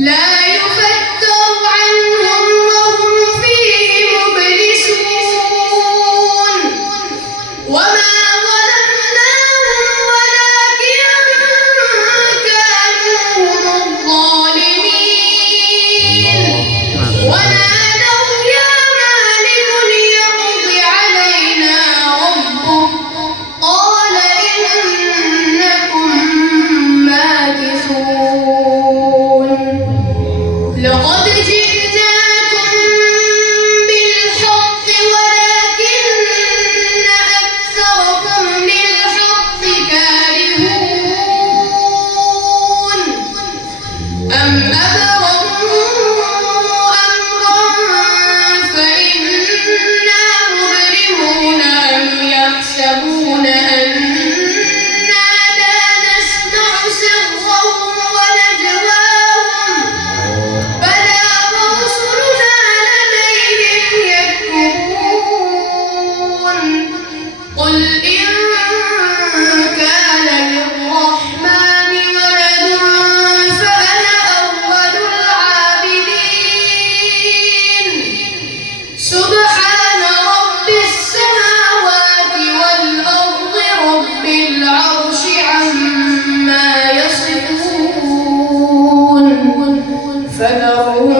لا يفتر عنهم وهم فيه مبلسون وما ظلمناهم ولكن كانوا هم الظالمين ونادوا يا مالك ليقض علينا ربك قال إنكم ماكثون لقد جئناكم بالحق ولكن أكثركم للحق كارهون أم أبرموا أمرا فإنا مبرمون أم يحسبون أنا لا نسمع سرهم ونجواهم بلى ورسلنا لديهم يكتبون قل إن كان للرحمن ولد فأنا أول العابدين سبحان رب السماوات والأرض رب العرش عما يصفون فذرهم